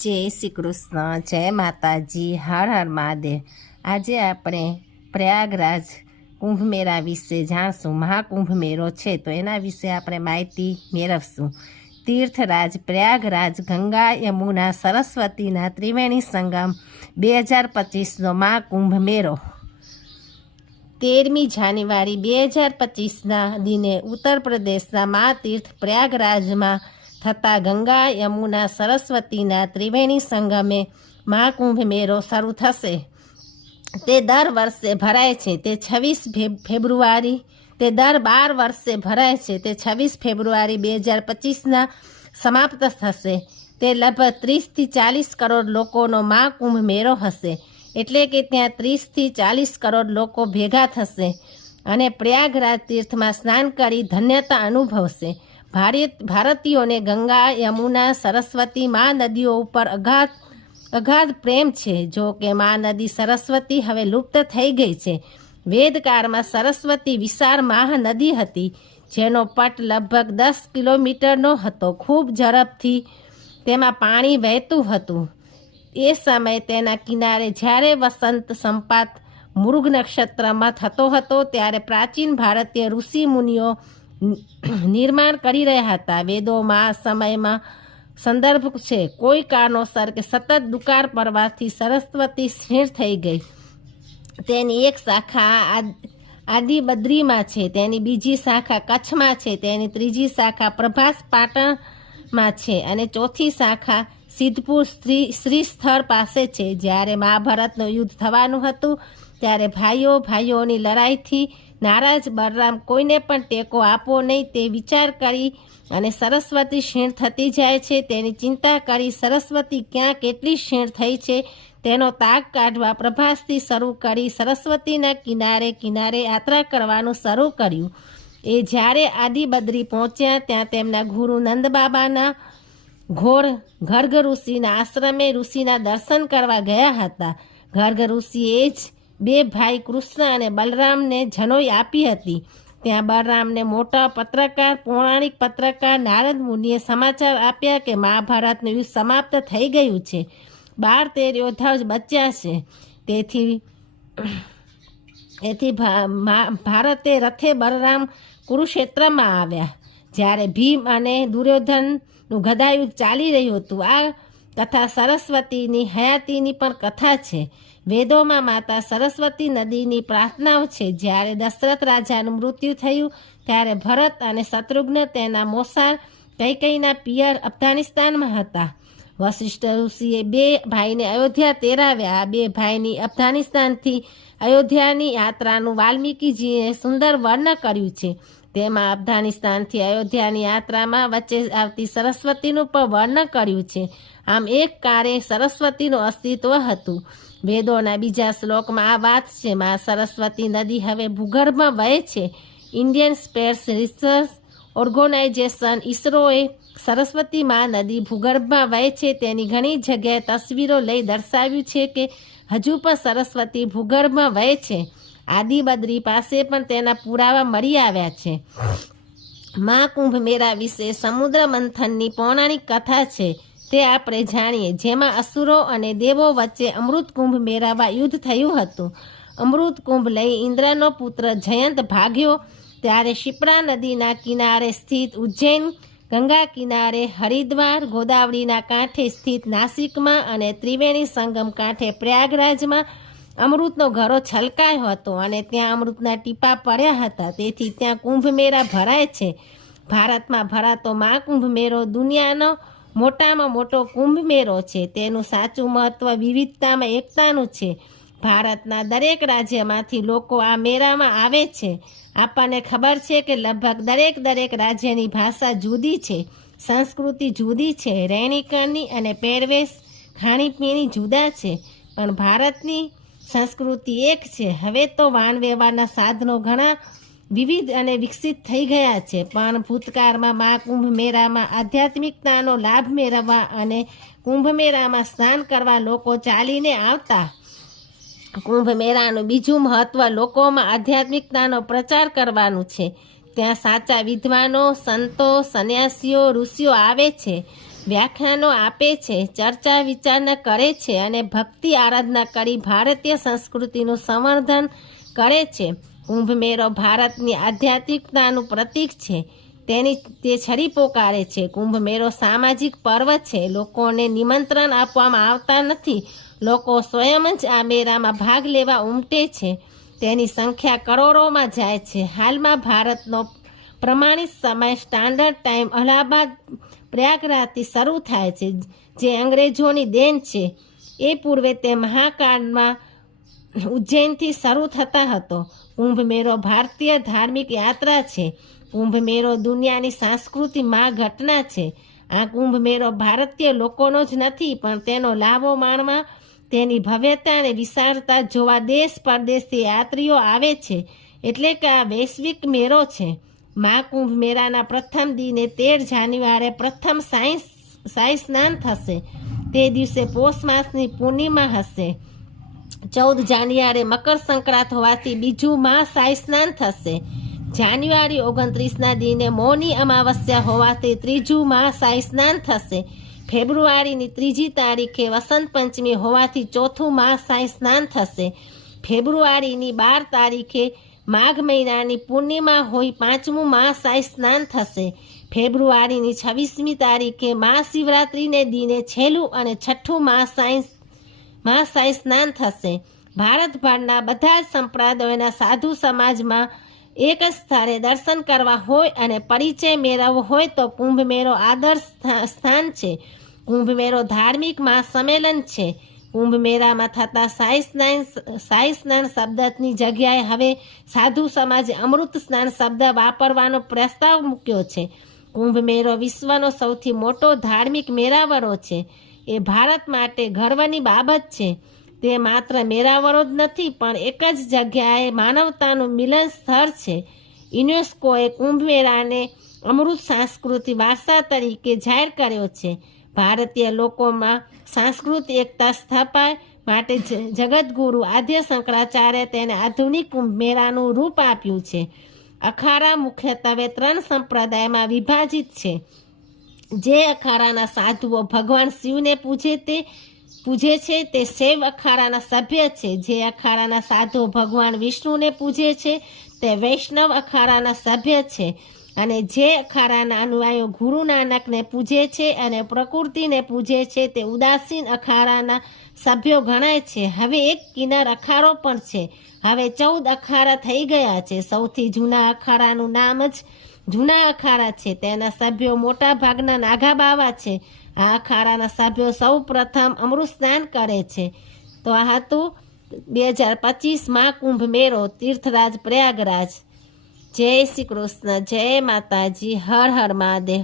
જય શ્રી કૃષ્ણ, જય માતાજી, હર હર મહાદેવ. આજે આપણે પ્રયાગરાજ કુંભ મેળા વિશે જાણશું. મહાકુંભ મેળો છે, તો એના વિશે આપણે માહિતી મેળવશું. તીર્થરાજ પ્રયાગરાજ ગંગા યમુના સરસ્વતીના ત્રિવેણી સંગમ બે હજાર પચીસનો મહાકુંભ મેળો તેરમી જાન્યુઆરી બે હજાર પચીસના દિને ઉત્તર પ્રદેશના મહાતીર્થ પ્રયાગરાજમાં થતા ગંગા, યમુના, સરસ્વતીના ત્રિવેણી સંગમે મહાકુંભ મેળો શરૂ થશે. તે દર વર્ષે ભરાય છે. તે છવ્વીસ ફેબ્રુઆરી, તે દર બાર વર્ષે ભરાય છે. તે છવ્વીસ ફેબ્રુઆરી બે હજાર પચીસના સમાપ્ત થશે. તે લગભગ ત્રીસથી ચાલીસ કરોડ લોકોનો મહાકુંભ મેળો હશે. એટલે કે ત્યાં ત્રીસથી ચાલીસ કરોડ લોકો ભેગા થશે અને પ્રયાગરાજ તીર્થમાં સ્નાન કરી ધન્યતા અનુભવશે. ભારત ભારતીયોને ગંગા, યમુના, સરસ્વતી મા નદીઓ ઉપર અગાધ અગાધ પ્રેમ છે. જો કે મા નદી સરસ્વતી હવે લુપ્ત થઈ ગઈ છે. વેદકાળમાં સરસ્વતી વિશાળ મહાનદી હતી, જેનો પટ લગભગ દસ કિલોમીટરનો હતો. ખૂબ ઝડપથી તેમાં પાણી વહેતું હતું. એ સમયે તેના કિનારે જ્યારે વસંત સંપાત, મૃગ નક્ષત્રમાં થતો હતો, ત્યારે પ્રાચીન ભારતીય ઋષિ મુનિઓ નિર્માણ કરી રહ્યા હતા. વેદોમાં આ સમયમાં સંદર્ભ છે. કોઈ કારણોસર કે સતત દુકાળ પડવાથી સરસ્વતી સ્થિર થઈ ગઈ. તેની એક શાખા આદિ બદ્રીમાં છે. તેની બીજી શાખા કચ્છમાં છે. તેની ત્રીજી શાખા પ્રભાસ પાટણમાં છે અને ચોથી શાખા સિદ્ધપુર શ્રી શ્રી સ્થળ પાસે છે. જ્યારે મહાભારતનું યુદ્ધ થવાનું હતું, ત્યારે ભાઈઓ ભાઈઓની લડાઈથી નારાજ બળરામ કોઈને પણ ટેકો આપવો નહીં તે વિચાર કરી અને સરસ્વતી ક્ષીણ થતી જાય છે. તેની ચિંતા કરી સરસ્વતી ક્યાં કેટલી ક્ષીણ થઈ છે તેનો તાગ કાઢવા પ્રભાસથી શરૂ કરી સરસ્વતીના કિનારે કિનારે યાત્રા કરવાનું શરૂ કર્યું. એ જ્યારે આદિબદ્રી પહોંચ્યા ત્યાં તેમના ગુરુ નંદબાબાના ઘોર ગર્ગ ઋષિના આશ્રમે ઋષિના દર્શન કરવા ગયા હતા. ગર્ગ ઋષિએ જ બે ભાઈ કૃષ્ણ અને બલરામને જનોઈ આપી હતી. ત્યાં બલરામને મોટા પત્રકાર, પૌરાણિક પત્રકાર નારદ મુનિએ સમાચાર આપ્યા કે મહાભારતનું યુદ્ધ સમાપ્ત થઈ ગયું છે. બાર તેર યોદ્ધાઓ જ બચ્યા છે. તેથી એથી ભારતે રથે બલરામ કુરુક્ષેત્રમાં આવ્યા. જ્યારે ભીમ અને દુર્યોધનનું ગદાયુદ્ધ ચાલી રહ્યું હતું, આ કથા સરસ્વતીની હયાતીની પણ કથા છે. વેદોમાં માતા સરસ્વતી નદીની પ્રાર્થનાઓ છે. જ્યારે દશરથ રાજાનું મૃત્યુ થયું, ત્યારે ભરત અને શત્રુઘ્ન તેના મોસાળ કૈકૈના પિયર અફઘાનિસ્તાનમાં હતા. વશિષ્ઠ ઋષિએ બે ભાઈને અયોધ્યા તેરાવ્યા. બે ભાઈની અફઘાનિસ્તાનથી અયોધ્યાની યાત્રાનું વાલ્મીકીજીએ સુંદર વર્ણન કર્યું છે. તેમાં અફઘાનિસ્તાનથી અયોધ્યાની યાત્રામાં વચ્ચે આવતી સરસ્વતીનું પણ વર્ણન કર્યું છે. આમ એક કારે સરસ્વતીનું અસ્તિત્વ હતું. વેદોના બીજા શ્લોકમાં આ વાત છે, માં સરસ્વતી નદી હવે ભૂગર્ભમાં વહે છે. ઇન્ડિયન સ્પેસ રિસર્ચ ઓર્ગેનાઇઝેશન ઇસરોએ સરસ્વતી માં નદી ભૂગર્ભમાં વહે છે. તેની ઘણી જગ્યાએ તસવીરો લઈ દર્શાવ્યું છે કે હજુ પણ સરસ્વતી ભૂગર્ભમાં વહે છે. આદિબદ્રી પાસે પણ તેના પુરાવા મળી આવ્યા છે. મા કુંભ મેળા વિશે સમુદ્ર મંથનની પૌરાણિક કથા છે તે આપણે જાણીએ, જેમાં અસુરો અને દેવો વચ્ચે અમૃત કુંભ મેળાવા યુદ્ધ થયું હતું. અમૃત કુંભ લઈ ઇન્દ્રનો પુત્ર જયંત ભાગ્યો, ત્યારે શિપ્રા નદીના કિનારે સ્થિત ઉજ્જૈન, ગંગા કિનારે હરિદ્વાર, ગોદાવરીના કાંઠે સ્થિત નાસિકમાં અને ત્રિવેણી સંગમ કાંઠે પ્રયાગરાજમાં અમૃતનો ઘરો છલકાયો હતો અને ત્યાં અમૃતના ટીપા પડ્યા હતા. તેથી ત્યાં કુંભ મેળા ભરાય છે. ભારતમાં ભરાતો મહાકુંભ મેળો દુનિયાનો મોટામાં મોટો કુંભ મેળો છે. તેનું સાચું મહત્વ વિવિધતામાં એકતાનું છે. ભારતના દરેક રાજ્યમાંથી લોકો આ મેળામાં આવે છે. આપણને ખબર છે કે લગભગ દરેક દરેક રાજ્યની ભાષા જુદી છે. સંસ્કૃતિ જુદી છે. રહેણીકરણી અને પહેરવેશ ખાણીપીણી જુદા છે. પણ ભારતની સંસ્કૃતિ એક છે. હવે તો વાણ વ્યવહારના સાધનો ઘણા વિવિધ અને વિકસિત થઈ ગયા છે. પણ ભૂતકાળમાં મા કુંભ મેળામાં આધ્યાત્મિકતાનો લાભ મેળવવા અને કુંભ મેળામાં સ્નાન કરવા લોકો ચાલીને આવતા. કુંભ મેળાનું બીજું મહત્વ લોકોમાં આધ્યાત્મિકતાનો પ્રચાર કરવાનું છે. ત્યાં સાચા વિદ્વાનો, સંતો, સંન્યાસીઓ, ઋષિઓ આવે છે. વ્યાખ્યાનો આપે છે, ચર્ચા વિચારણા કરે છે અને ભક્તિ આરાધના કરી ભારતીય સંસ્કૃતિનું સંવર્ધન કરે છે. કુંભ મેળો ભારતની આધ્યાત્મિકતાનું પ્રતીક છે. તેની, તે છરી પોકારે છે. કુંભ મેળો સામાજિક પર્વ છે. લોકોને નિમંત્રણ આપવામાં આવતા નથી. લોકો સ્વયં જ આ મેળામાં ભાગ લેવા ઉમટે છે. તેની સંખ્યા કરોડોમાં જાય છે. હાલમાં ભારતનો પ્રમાણિત સમય સ્ટાન્ડર્ડ ટાઈમ અલ્હાબાદ પ્રયાગરાજથી શરૂ થાય છે, જે અંગ્રેજોની દેન છે. એ પૂર્વે તે મહાકાળમાં ઉજ્જૈનથી શરૂ થતા હતો. કુંભ મેળો ભારતીય ધાર્મિક યાત્રા છે. કુંભ મેળો દુનિયાની સાંસ્કૃતિક મા ઘટના છે. આ કુંભ મેળો ભારતીય લોકોનો જ નથી, પણ તેનો લાભો માણવા, તેની ભવ્યતા અને વિશાળતા જોવા દેશ પરદેશથી યાત્રીઓ આવે છે. એટલે કે આ વૈશ્વિક મેળો છે. મહાકુંભ મેળાના પ્રથમ દિને તેર જાન્યુઆરે પ્રથમ સાયન્સ સાઈ સ્નાન થશે. તે દિવસે પોષ માસની પૂર્ણિમા હશે. ચૌદ જાન્યુઆરે મકર સંક્રાંત હોવાથી બીજું મા સાઈ સ્નાન થશે. જાન્યુઆરી ઓગણત્રીસના દિને મૌની અમાવસ્યા હોવાથી ત્રીજું મા સાઈ સ્નાન થશે. ફેબ્રુઆરીની ત્રીજી તારીખે વસંત પંચમી હોવાથી ચોથું મા સાઈ સ્નાન થશે. ફેબ્રુઆરીની બાર તારીખે માઘ મહિનાની પૂર્ણિમા હોય પાંચમું મા સ્નાન થશે. ફેબ્રુઆરીની છવ્વીસમી તારીખે મહાશિવરાત્રિને દિને છેલ્લું અને છઠ્ઠું મા સાઈ સ્નાન થશે. ભારતભરના બધા જ સંપ્રદાયોના સાધુ સમાજમાં એક જ સ્થળે દર્શન કરવા હોય અને પરિચય મેળવવો હોય તો કુંભ મેળો આદર્શ સ્થા- સ્થાન છે. કુંભ મેળો ધાર્મિક મહાસંમેલન છે. કુંભ મેળામાં થતા સાઈ સ્નાન શબ્દની જગ્યાએ હવે સાધુ સમાજે અમૃત સ્નાન શબ્દ વાપરવાનો પ્રસ્તાવ મૂક્યો છે. કુંભ મેળો વિશ્વનો સૌથી મોટો ધાર્મિક મેળાવરો છે. એ ભારત માટે ગર્વની બાબત છે. તે માત્ર મેળાવરો જ નથી, પણ એક જ જગ્યાએ માનવતાનું મિલન સ્થળ છે. યુનેસ્કોએ કુંભ મેળાને અમૃત સાંસ્કૃતિક વારસા તરીકે જાહેર કર્યો છે. ભારતીય લોકોમાં સાંસ્કૃતિક એકતા સ્થપાય માટે જગતગુરુ આદ્ય શંકરાચાર્ય તેને આધુનિક કુંભ મેળાનું રૂપ આપ્યું છે. અખાડા મુખ્યત્વે ત્રણ સંપ્રદાયમાં વિભાજિત છે. જે અખાડાના સાધુઓ ભગવાન શિવને પૂજે તે, પૂજે છે, તે શૈવ અખાડાના સભ્ય છે. જે અખાડાના સાધુઓ ભગવાન વિષ્ણુને પૂજે છે, તે વૈષ્ણવ અખાડાના સભ્ય છે. અને જે અખાડાના અનુયાયીઓ ગુરુ નાનકને પૂજે છે અને પ્રકૃતિને પૂજે છે તે ઉદાસીન અખાડાના સભ્યો ગણાય છે. હવે એક કિનાર અખાડો પણ છે. હવે ચૌદ અખાડા થઈ ગયા છે. સૌથી જૂના અખાડાનું નામ જ જૂના અખાડા છે. તેના સભ્યો મોટા ભાગના નાગા બાવા છે. આ અખાડાના સભ્યો સૌ પ્રથમ અમૃત સ્નાન કરે છે. તો આ હતું બે હજાર પચીસ મહાકુંભ મેળો તીર્થરાજ પ્રયાગરાજ. જય શ્રી કૃષ્ણ જય માતાજી હર હર મહાદેવ.